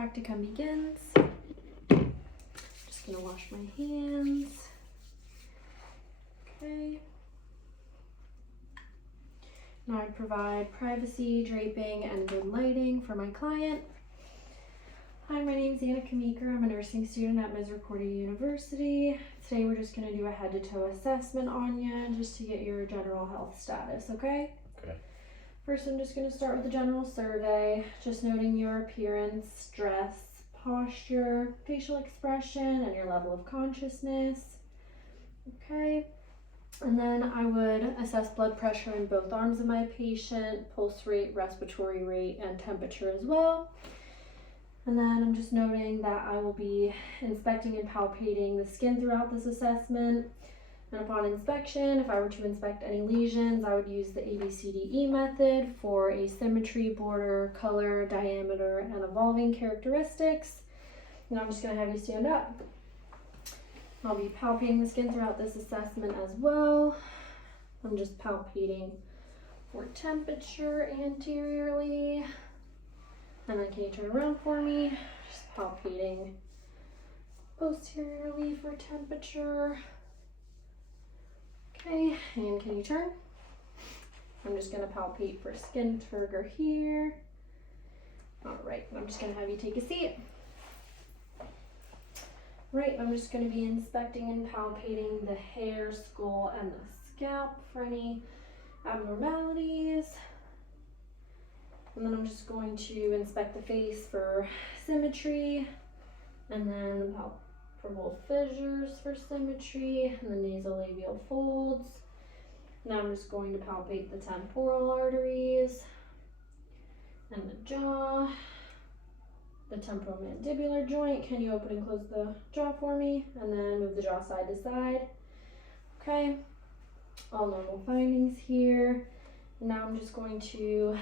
practicum begins. Just gonna wash my hands. Okay. Now I provide privacy, draping, and good lighting for my client. Hi, my name is Anna Kamekar. I'm a nursing student at Misericordia University. Today we're just gonna do a head-to-toe assessment on you just to get your general health status, okay? Okay. First, I'm just gonna start with the general survey, just noting your appearance, dress, posture, facial expression, and your level of consciousness. Okay. And then I would assess blood pressure in both arms of my patient, pulse rate, respiratory rate, and temperature as well. And then I'm just noting that I will be inspecting and palpating the skin throughout this assessment. And upon inspection, if I were to inspect any lesions, I would use the ABCDE method for asymmetry, border, color, diameter, and evolving characteristics. And I'm just going to have you stand up. I'll be palpating the skin throughout this assessment as well. I'm just palpating for temperature anteriorly. And then can you turn around for me? Just palpating posteriorly for temperature. Okay, and can you turn? I'm just gonna palpate for skin turgor here. All right, I'm just gonna have you take a seat. Right, I'm just going to be inspecting and palpating the hair, skull, and the scalp for any abnormalities. And then I'm just going to inspect the face for symmetry, and then for both fissures for symmetry, and the nasolabial folds. Now I'm just going to palpate the temporal arteries, and the jaw. The temporomandibular joint. Can you open and close the jaw for me? And then move the jaw side to side. Okay, all normal findings here. Now I'm just going to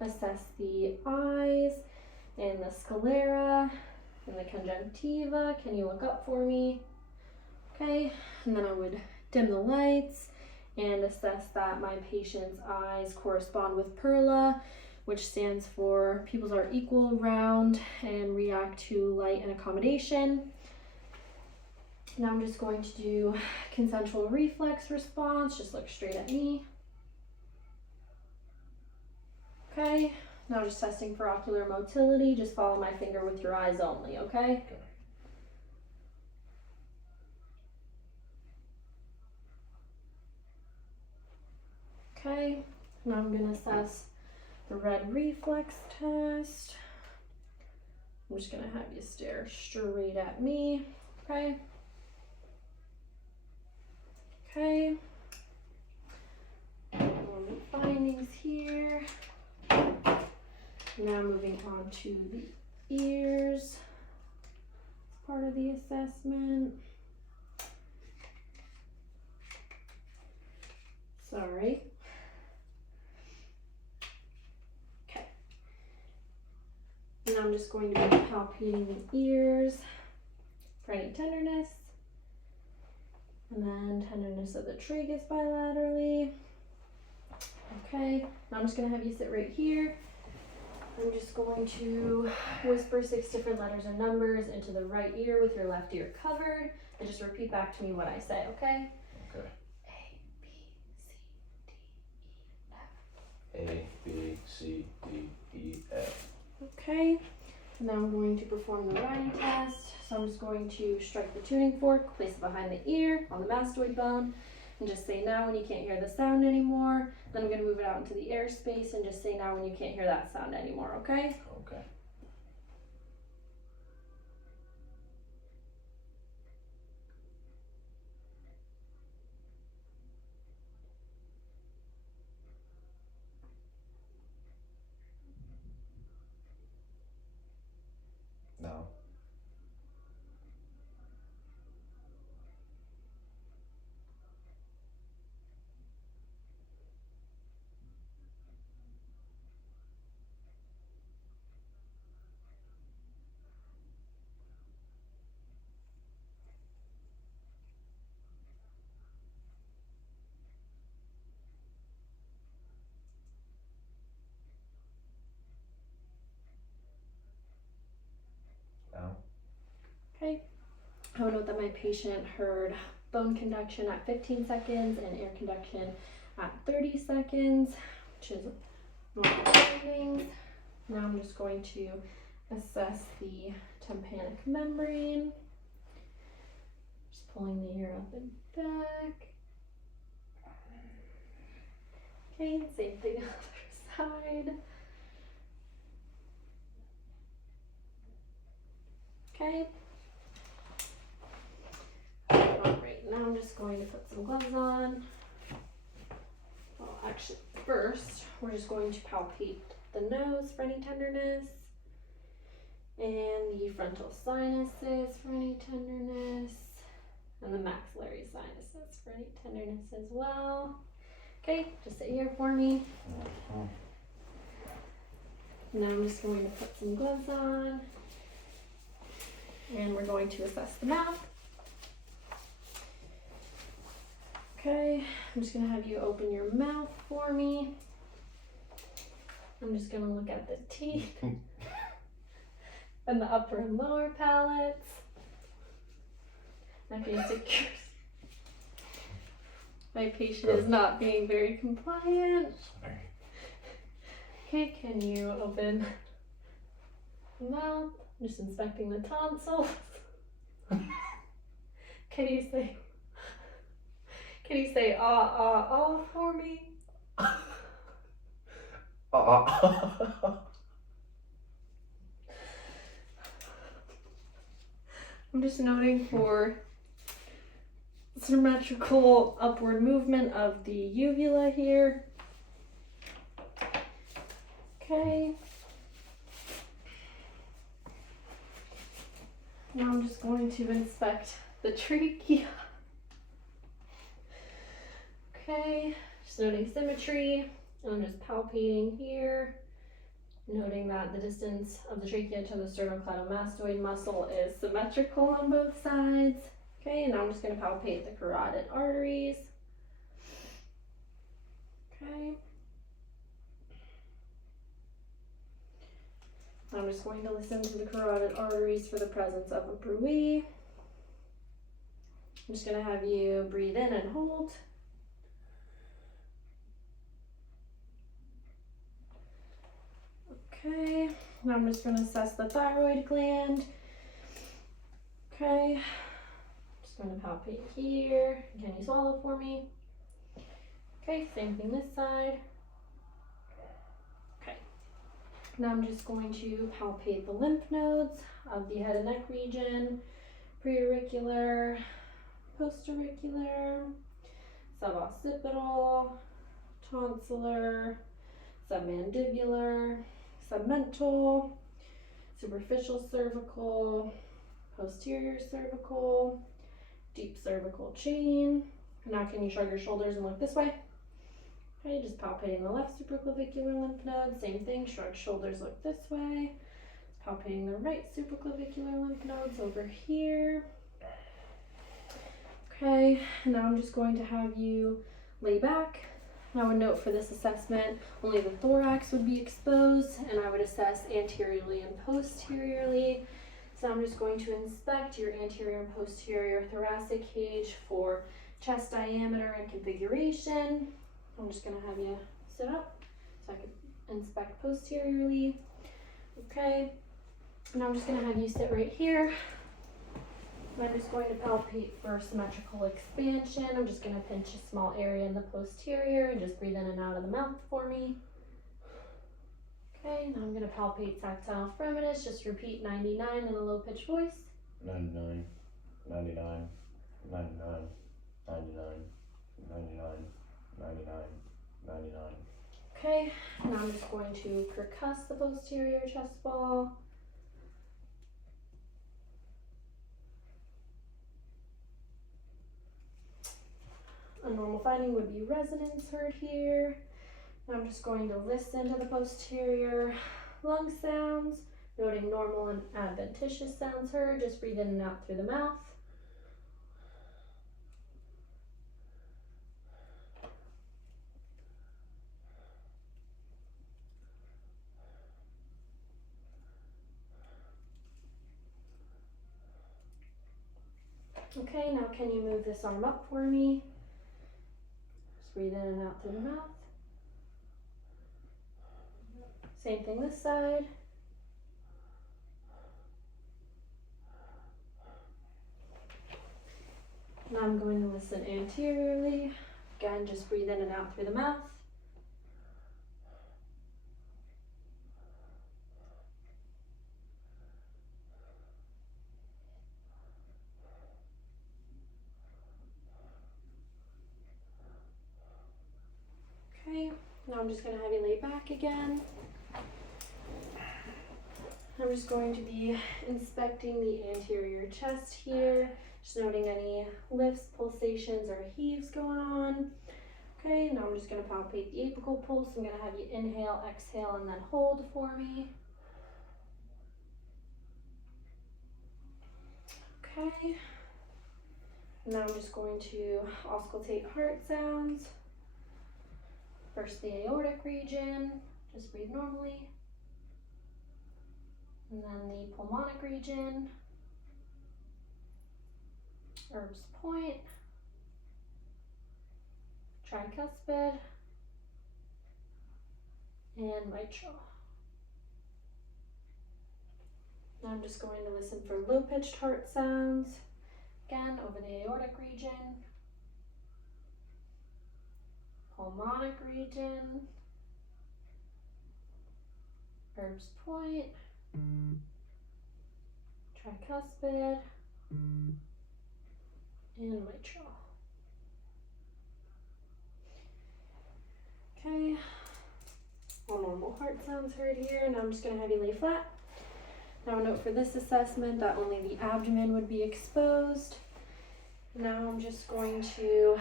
assess the eyes and the sclera and the conjunctiva. Can you look up for me? Okay, and then I would dim the lights and assess that my patient's eyes correspond with PERLA, which stands for pupils are equal, round, and react to light and accommodation. Now I'm just going to do consensual reflex response. Just look straight at me. Okay, now just testing for ocular motility. Just follow my finger with your eyes only, okay? Okay, now I'm gonna assess the red reflex test. I'm just gonna have you stare straight at me, okay? Okay. Normal findings here. Now moving on to the ears. It's part of the assessment. Sorry. And I'm just going to be palpating the ears for any tenderness. And then tenderness of the tragus bilaterally. Okay, now I'm just going to have you sit right here. I'm just going to whisper 6 different letters and numbers into the right ear with your left ear covered. And just repeat back to me what I say, okay? Okay. A, B, C, D, E, F. A, B, C, D, E, F. Okay, now I'm going to perform the writing test. So I'm just going to strike the tuning fork, place it behind the ear on the mastoid bone, and just say now when you can't hear the sound anymore. Then I'm going to move it out into the airspace and just say now when you can't hear that sound anymore, okay? Okay. Now. I would note that my patient heard bone conduction at 15 seconds and air conduction at 30 seconds, which is normal findings. Now I'm just going to assess the tympanic membrane. Just pulling the ear up and back. Okay, same thing on the other side. Okay. Alright, now I'm just going to put some gloves on. Well, actually, first, we're just going to palpate the nose for any tenderness, and the frontal sinuses for any tenderness, and the maxillary sinuses for any tenderness as well. Okay, just sit here for me. Now I'm just going to put some gloves on, and we're going to assess the mouth. Okay, I'm just gonna have you open your mouth for me. I'm just gonna look at the teeth and the upper and lower palates. Now can you take yours? My patient is not being very compliant. Sorry. Okay, can you open the mouth? I'm just inspecting the tonsils. Can you say ah ah ah for me? I'm just noting for symmetrical upward movement of the uvula here. Okay. Now I'm just going to inspect the trachea. Okay, just noting symmetry. And I'm just palpating here, noting that the distance of the trachea to the sternocleidomastoid muscle is symmetrical on both sides. Okay, and now I'm just going to palpate the carotid arteries. Okay. I'm just going to listen to the carotid arteries for the presence of a bruit. I'm just going to have you breathe in and hold. Okay, now I'm just going to assess the thyroid gland. Okay, just going to palpate here. Can you swallow for me? Okay, same thing this side. Okay, now I'm just going to palpate the lymph nodes of the head and neck region, preauricular, postauricular, suboccipital, tonsillar, submandibular, submental, superficial cervical, posterior cervical, deep cervical chain. Now can you shrug your shoulders and look this way? Okay, just palpating the left supraclavicular lymph node. Same thing, shrug shoulders, look this way. Palpating the right supraclavicular lymph nodes over here. Okay, now I'm just going to have you lay back. I would note for this assessment, only the thorax would be exposed, and I would assess anteriorly and posteriorly. So I'm just going to inspect your anterior and posterior thoracic cage for chest diameter and configuration. I'm just going to have you sit up so I can inspect posteriorly. Okay, and I'm just going to have you sit right here. I'm just going to palpate for symmetrical expansion. I'm just going to pinch a small area in the posterior and just breathe in and out of the mouth for me. Okay, now I'm going to palpate tactile fremitus. Just repeat 99 in a low pitched voice. 99, 99, 99, 99, 99, 99, 99. Okay, now I'm just going to percuss the posterior chest wall. A normal finding would be resonance heard here. Now I'm just going to listen to the posterior lung sounds, noting normal and adventitious sounds heard. Just breathe in and out through the mouth. Okay, now can you move this arm up for me? Just breathe in and out through the mouth. Same thing this side. Now I'm going to listen anteriorly. Again, just breathe in and out through the mouth. Okay, now I'm just going to have you lay back again. I'm just going to be inspecting the anterior chest here, just noting any lifts, pulsations, or heaves going on. Okay, now I'm just going to palpate the apical pulse. I'm going to have you inhale, exhale, and then hold for me. Okay, now I'm just going to auscultate heart sounds. First the aortic region, just breathe normally. And then the pulmonic region, Erb's point, tricuspid, and mitral. Now I'm just going to listen for low-pitched heart sounds, again over the aortic region, pulmonic region, Erb's point, tricuspid, and mitral. Okay, all normal heart sounds heard here. Now I'm just going to have you lay flat. Now note for this assessment that only the abdomen would be exposed. Now I'm just going to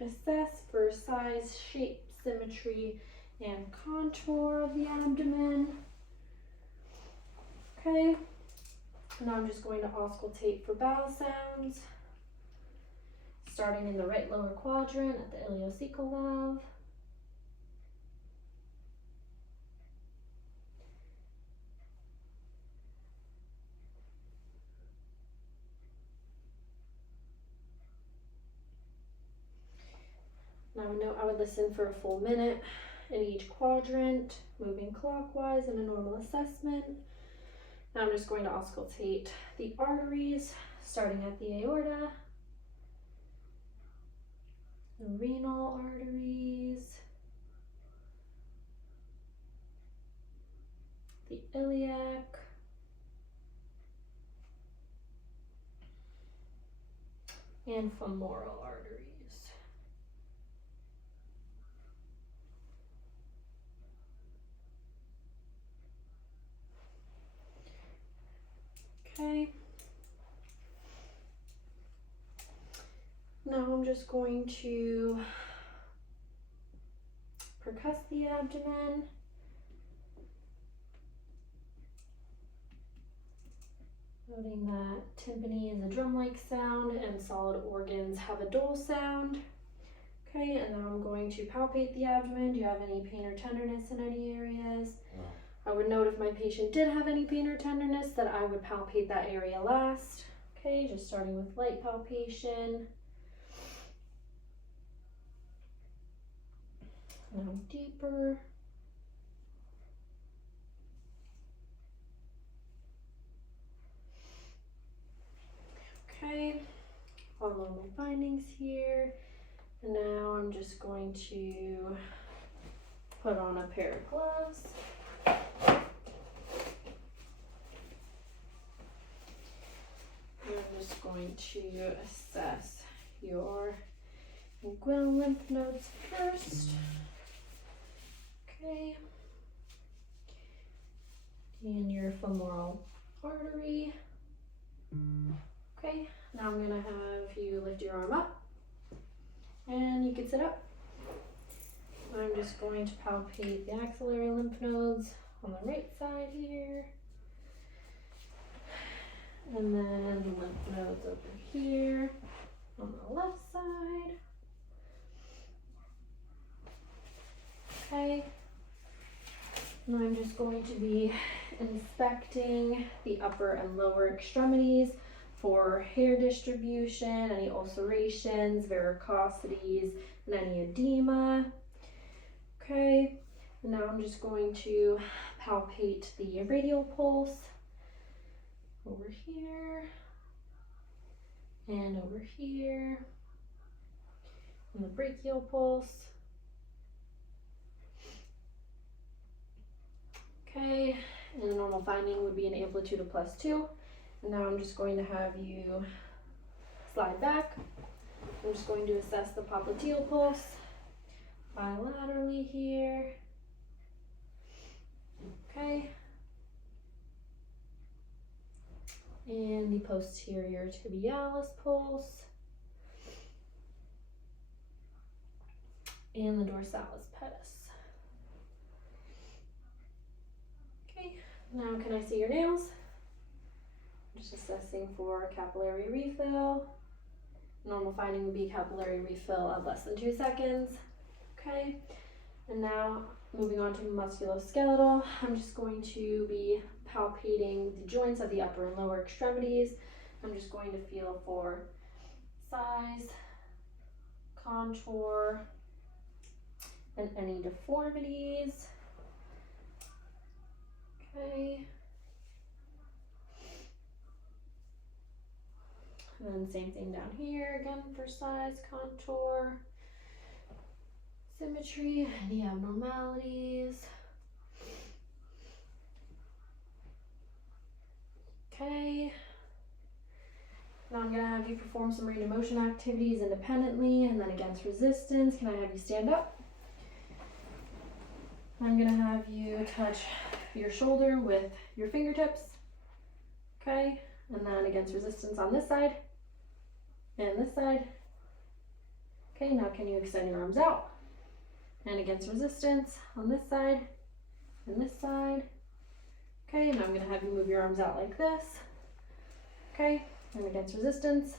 assess for size, shape, symmetry, and contour of the abdomen. Okay, now I'm just going to auscultate for bowel sounds, starting in the right lower quadrant at the ileocecal valve. Now note I would listen for a full minute in each quadrant, moving clockwise in a normal assessment. Now I'm just going to auscultate the arteries, starting at the aorta, the renal arteries, the iliac, and femoral arteries. Okay. Now I'm just going to percuss the abdomen. Noting that tympany is a drum-like sound and solid organs have a dull sound. Okay, and now I'm going to palpate the abdomen. Do you have any pain or tenderness in any areas? No. I would note if my patient did have any pain or tenderness that I would palpate that area last. Okay, just starting with light palpation. Now deeper. Okay, all normal findings here. And now I'm just going to put on a pair of gloves. I'm just going to assess your inguinal lymph nodes first. Okay. And your femoral artery. Okay, now I'm gonna have you lift your arm up and you can sit up. I'm just going to palpate the axillary lymph nodes on the right side here. And then the lymph nodes over here on the left side. Okay. Now I'm just going to be inspecting the upper and lower extremities for hair distribution, any ulcerations, varicosities, and any edema. Okay, and now I'm just going to palpate the radial pulse over here and over here, and the brachial pulse. Okay, and a normal finding would be an amplitude of +2. And now I'm just going to have you slide back. I'm just going to assess the popliteal pulse bilaterally here. Okay. And the posterior tibialis pulse. And the dorsalis pedis. Okay, now can I see your nails? I'm just assessing for capillary refill. Normal finding would be capillary refill of less than 2 seconds. Okay, and now moving on to musculoskeletal, I'm just going to be palpating the joints of the upper and lower extremities. I'm just going to feel for size, contour, and any deformities. Okay. And then same thing down here again for size, contour, symmetry, any abnormalities. Okay. Now I'm gonna have you perform some range of motion activities independently and then against resistance. Can I have you stand up? I'm gonna have you touch your shoulder with your fingertips. Okay, and then against resistance on this side and this side. Okay, now can you extend your arms out? And against resistance on this side and this side. Okay, and I'm gonna have you move your arms out like this. Okay, and against resistance.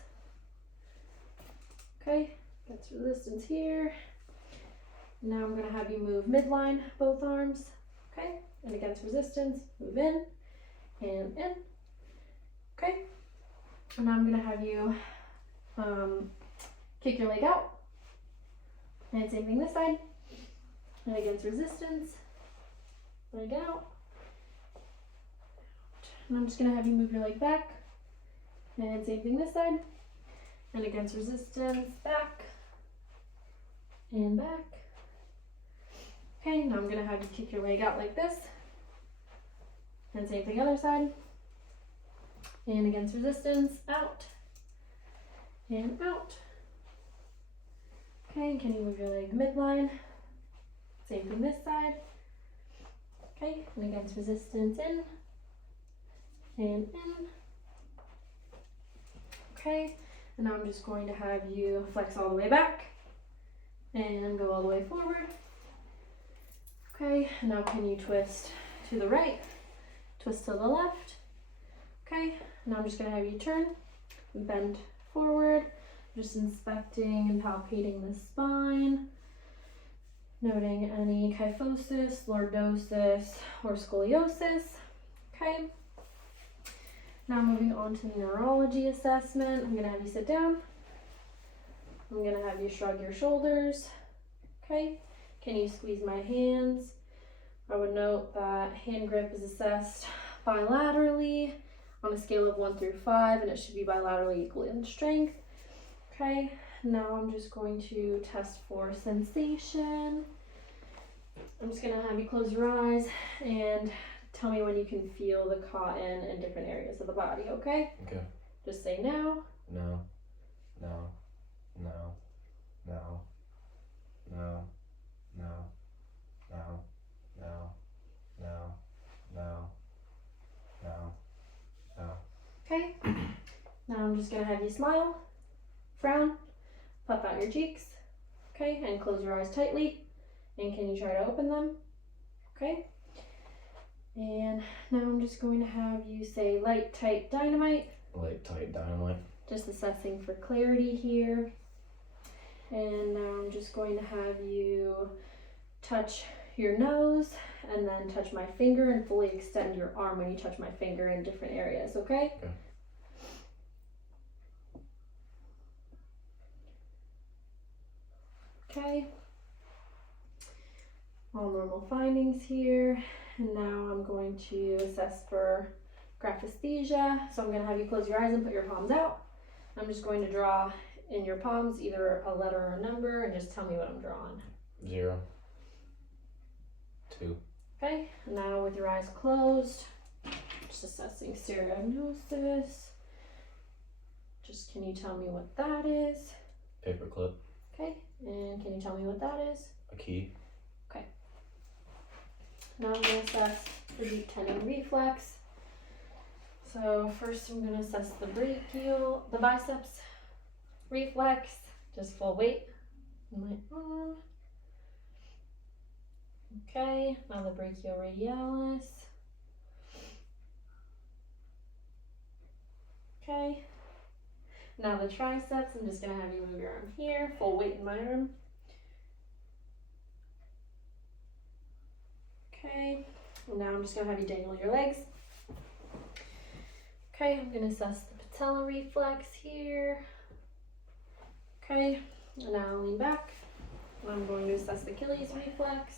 Okay, against resistance here. Now I'm gonna have you move midline, both arms. Okay, and against resistance, move in and in. Okay, and now I'm gonna have you kick your leg out. And same thing this side. And against resistance, leg out. And I'm just gonna have you move your leg back. And same thing this side. And against resistance, back and back. Okay, now I'm gonna have you kick your leg out like this. And same thing other side. And against resistance, out and out. Okay, and can you move your leg midline? Same thing this side. Okay, and against resistance, in and in. Okay, and now I'm just going to have you flex all the way back and go all the way forward. Okay, and now can you twist to the right, twist to the left. Okay, now I'm just gonna have you turn and bend forward, just inspecting and palpating the spine, noting any kyphosis, lordosis, or scoliosis. Okay, now moving on to the neurology assessment. I'm gonna have you sit down. I'm gonna have you shrug your shoulders. Okay, can you squeeze my hands? I would note that hand grip is assessed bilaterally on a scale of 1 through 5, and it should be bilaterally equal in strength. Okay, now I'm just going to test for sensation. I'm just gonna have you close your eyes and tell me when you can feel the cotton in different areas of the body, okay? Okay. Just say now. No. No. No. No. No. No. No. No. No. No. No. No. Okay. Now I'm just gonna have you smile, frown, puff out your cheeks, okay, and close your eyes tightly. And can you try to open them? Okay. And now I'm just going to have you say light, tight, dynamite. Light, tight, dynamite. Just assessing for clarity here. And now I'm just going to have you touch your nose and then touch my finger and fully extend your arm when you touch my finger in different areas, okay? Okay. Okay. All normal findings here. And now I'm going to assess for graphesthesia. So I'm going to have you close your eyes and put your palms out. I'm just going to draw in your palms either a letter or a number and just tell me what I'm drawing. 0, 2, Okay, now with your eyes closed, just assessing cyanosis. Just can you tell me what that is? paperclip, Okay, and can you tell me what that is? a key, Now I'm going to assess the deep tendon reflex. So first I'm going to assess the biceps reflex, just full weight in my arm. Okay, now the brachioradialis. Okay, now the triceps, I'm just going to have you move your arm here, full weight in my arm. Okay, and now I'm just going to have you dangle your legs. Okay, I'm going to assess the patella reflex here. Okay, and now lean back. And I'm going to assess the Achilles reflex.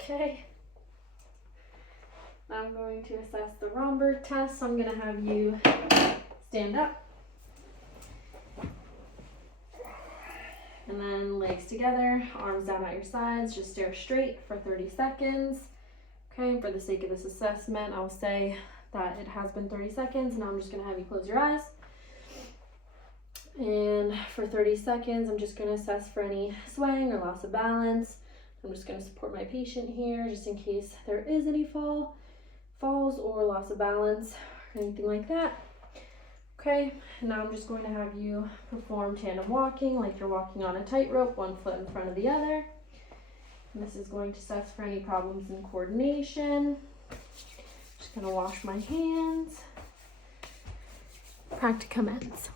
Okay. Now I'm going to assess the Romberg test. So I'm going to have you stand up. And then legs together, arms down at your sides, just stare straight for 30 seconds. Okay, for the sake of this assessment, I'll say that it has been 30 seconds. Now I'm just going to have you close your eyes. And for 30 seconds, I'm just going to assess for any swaying or loss of balance. I'm just going to support my patient here just in case there is any falls or loss of balance or anything like that. Okay, now I'm just going to have you perform tandem walking like you're walking on a tightrope, one foot in front of the other. And this is going to assess for any problems in coordination. Just going to wash my hands. Practicum ends.